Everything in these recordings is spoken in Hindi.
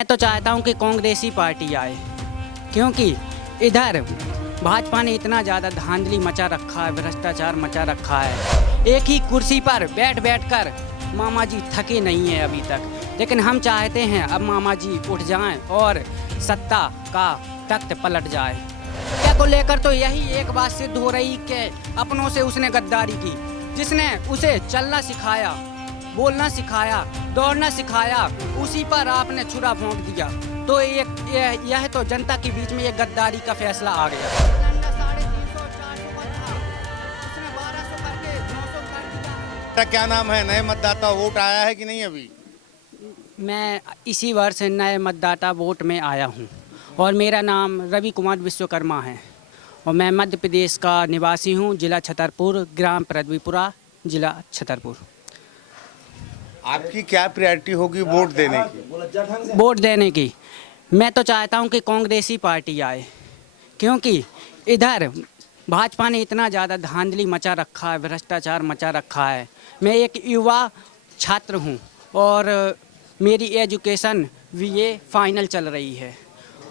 मैं तो चाहता हूं कि कांग्रेसी पार्टी आए, क्योंकि इधर भाजपा ने इतना ज़्यादा धांधली मचा रखा है, भ्रष्टाचार मचा रखा है। एक ही कुर्सी पर बैठ बैठ कर मामा जी थके नहीं है अभी तक। लेकिन हम चाहते हैं अब मामा जी उठ जाएं और सत्ता का तख्त पलट जाए। क्या को लेकर तो यही एक बात सिद्ध हो रही कि अपनों से उसने गद्दारी की, जिसने उसे चलना सिखाया, बोलना सिखाया, दौड़ना सिखाया, उसी पर आपने छुरा भोंक दिया। तो यह तो जनता के बीच में एक गद्दारी का फैसला आ गया। क्या नाम है? नए मतदाता वोट आया है कि नहीं अभी? मैं इसी वर्ष नए मतदाता वोट में आया हूं और मेरा नाम रवि कुमार विश्वकर्मा है और मैं मध्य प्रदेश का निवासी हूं, जिला छतरपुर, ग्राम पृथ्वीपुरा, जिला छतरपुर। आपकी क्या प्रायोरिटी होगी वोट देने की? वोट देने की मैं तो चाहता हूं कि कांग्रेसी पार्टी आए, क्योंकि इधर भाजपा ने इतना ज़्यादा धांधली मचा रखा है, भ्रष्टाचार मचा रखा है। मैं एक युवा छात्र हूं और मेरी एजुकेशन बीए फाइनल चल रही है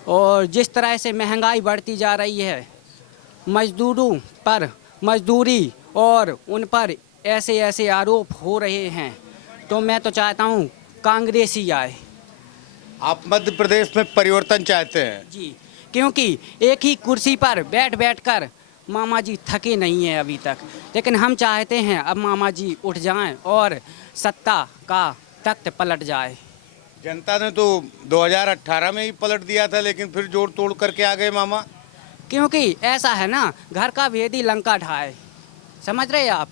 और जिस तरह से महंगाई बढ़ती जा रही है, मजदूरों पर मजदूरी और उन पर ऐसे ऐसे आरोप हो रहे हैं, तो मैं तो चाहता हूं कांग्रेसी आए। आप मध्य प्रदेश में परिवर्तन चाहते हैं? जी, क्योंकि एक ही कुर्सी पर बैठ बैठ कर मामा जी थके नहीं है अभी तक। लेकिन हम चाहते हैं अब मामा जी उठ जाएं और सत्ता का तख्त पलट जाए। जनता ने तो 2018 में ही पलट दिया था, लेकिन फिर जोड़ तोड़ करके आ गए मामा। क्योंकि ऐसा है ना, घर का भेदी लंका ढाए, समझ रहे आप।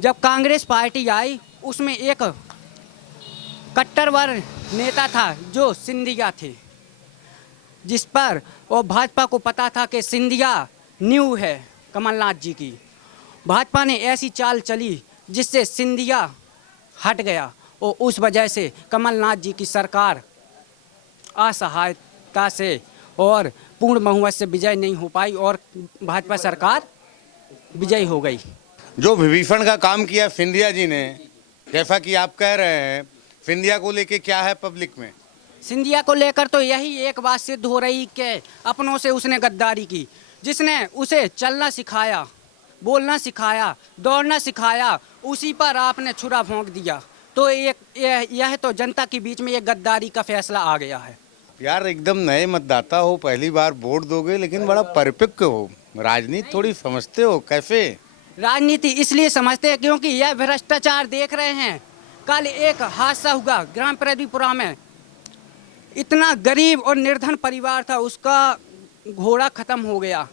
जब कांग्रेस पार्टी आई उसमें एक कट्टरवाद नेता था जो सिंधिया थे, जिस पर और भाजपा को पता था कि सिंधिया न्यू है कमलनाथ जी की। भाजपा ने ऐसी चाल चली जिससे सिंधिया हट गया और उस वजह से कमलनाथ जी की सरकार असहायता से और पूर्ण बहुमत से विजय नहीं हो पाई और भाजपा सरकार विजयी हो गई। जो विभीषण का काम किया सिंधिया जी ने, जैसा कि आप कह रहे हैं, सिंधिया को लेके क्या है पब्लिक में? सिंधिया को लेकर तो यही एक बात सिद्ध हो रही कि अपनों से उसने गद्दारी की, जिसने उसे चलना सिखाया, बोलना सिखाया, दौड़ना सिखाया, उसी पर आपने छुरा भोंक दिया। तो यह तो जनता के बीच में एक गद्दारी का फैसला आ गया है। यार एकदम नए मतदाता हो, पहली बार वोट दोगे, लेकिन बड़ा परिपक्व हो, राजनीति थोड़ी समझते हो। कैसे? राजनीति इसलिए समझते हैं क्योंकि यह भ्रष्टाचार देख रहे हैं। कल एक हादसा हुआ ग्राम पृथ्वीपुरा में, इतना गरीब और निर्धन परिवार था, उसका घोड़ा खत्म हो गया।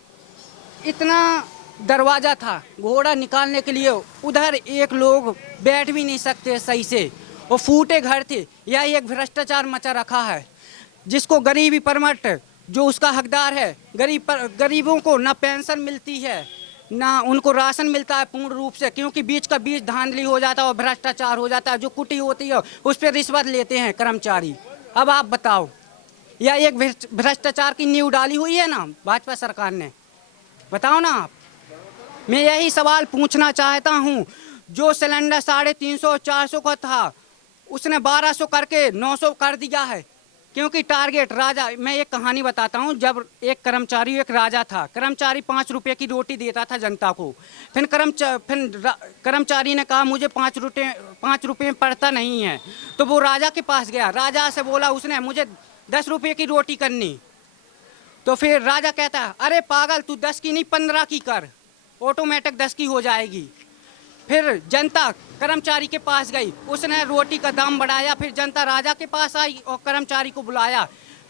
इतना दरवाजा था घोड़ा निकालने के लिए, उधर एक लोग बैठ भी नहीं सकते सही से, और फूटे घर थे। यह एक भ्रष्टाचार मचा रखा है, जिसको गरीबी परमट जो उसका हकदार है, गरीबों को ना पेंशन मिलती है ना उनको राशन मिलता है पूर्ण रूप से, क्योंकि बीच का बीच धांधली हो जाता है और भ्रष्टाचार हो जाता है। जो कुटी होती है उस पर रिश्वत लेते हैं कर्मचारी। अब आप बताओ, यह एक भ्रष्टाचार की नींव डाली हुई है ना भाजपा सरकार ने? बताओ ना आप। मैं यही सवाल पूछना चाहता हूं, जो सिलेंडर 350 400 का था उसने 1200 करके 900 कर दिया है, क्योंकि टारगेट राजा। मैं एक कहानी बताता हूं। जब एक राजा था, कर्मचारी 5 रुपये की रोटी देता था जनता को। फिर कर्मचारी ने कहा मुझे 5 रुपये में पड़ता नहीं है, तो वो राजा के पास गया। राजा से बोला उसने मुझे 10 रुपये की रोटी करनी। तो फिर राजा कहता है अरे पागल, तू 10 की नहीं 15 की कर, ऑटोमेटिक 10 की हो जाएगी। फिर जनता कर्मचारी के पास गई, उसने रोटी का दाम बढ़ाया। फिर जनता राजा के पास आई और कर्मचारी को बुलाया,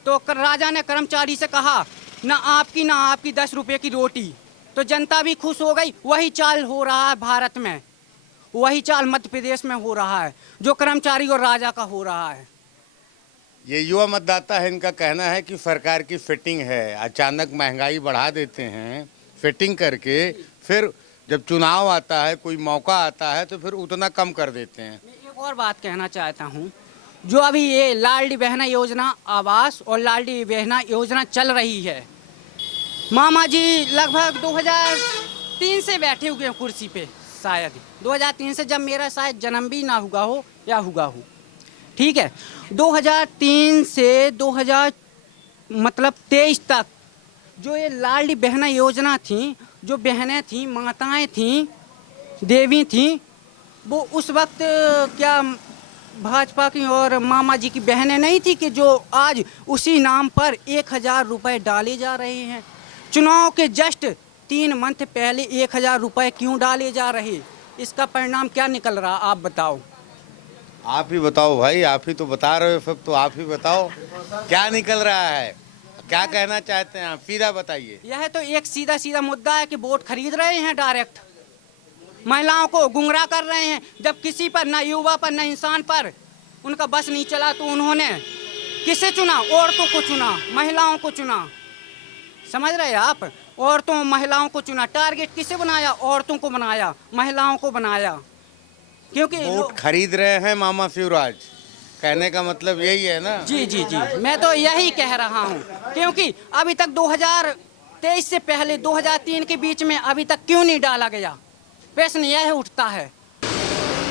तो राजा ने कर्मचारी से कहा ना आपकी 10 रुपये की रोटी। तो जनता भी खुश हो गई। वही चाल हो रहा है भारत में, वही चाल मध्य प्रदेश में हो रहा है, जो कर्मचारी और राजा का हो रहा है। ये युवा मतदाता है, इनका कहना है कि सरकार की फिटिंग है, अचानक महंगाई बढ़ा देते हैं फिटिंग करके, फिर जब चुनाव आता है, कोई मौका आता है, तो फिर उतना कम कर देते हैं। मैं एक और बात कहना चाहता हूँ, जो अभी ये लाडली बहना योजना आवास और लाडली बहना योजना चल रही है, मामा जी लगभग 2003 से बैठे हुए हैं कुर्सी पे, शायद 2003 से, जब मेरा शायद जन्म भी ना हुआ हो या हुआ हो। ठीक है। 2003 से 2023 तक जो ये लाडली बहना योजना थी, जो बहनें थी, माताएं थी, देवी थी, वो उस वक्त क्या भाजपा की और मामा जी की बहनें नहीं थी कि जो आज उसी नाम पर 1000 रुपये डाले जा रहे हैं। चुनाव के जस्ट 3 मंथ पहले 1000 रुपये क्यों डाले जा रहे, इसका परिणाम क्या निकल रहा, आप बताओ। आप ही बताओ भाई, आप ही तो बता रहे हो सब, तो आप ही बताओ क्या निकल रहा है, क्या कहना चाहते हैं आप, सीधा बताइए। यह तो एक सीधा सीधा मुद्दा है कि वोट खरीद रहे हैं, डायरेक्ट महिलाओं को गुमराह कर रहे हैं। जब किसी पर, ना युवा पर, ना इंसान पर उनका बस नहीं चला तो उन्होंने किसे चुना? औरतों को चुना, महिलाओं को चुना। समझ रहे हैं आप? औरतों महिलाओं को चुना। टारगेट किसे बनाया? औरतों को बनाया, महिलाओं को बनाया। क्योंकि वोट खरीद रहे हैं मामा शिवराज, कहने का मतलब यही है ना। जी जी जी, मैं तो यही कह रहा हूँ। क्योंकि अभी तक 2023 से पहले 2003 के बीच में अभी तक क्यों नहीं डाला गया, प्रश्न यह उठता है।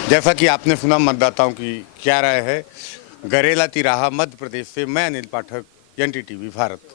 जैसा कि आपने सुना मतदाताओं की क्या राय है। गरेला तिराहा मध्य प्रदेश से मैं अनिल पाठक, NTTV भारत।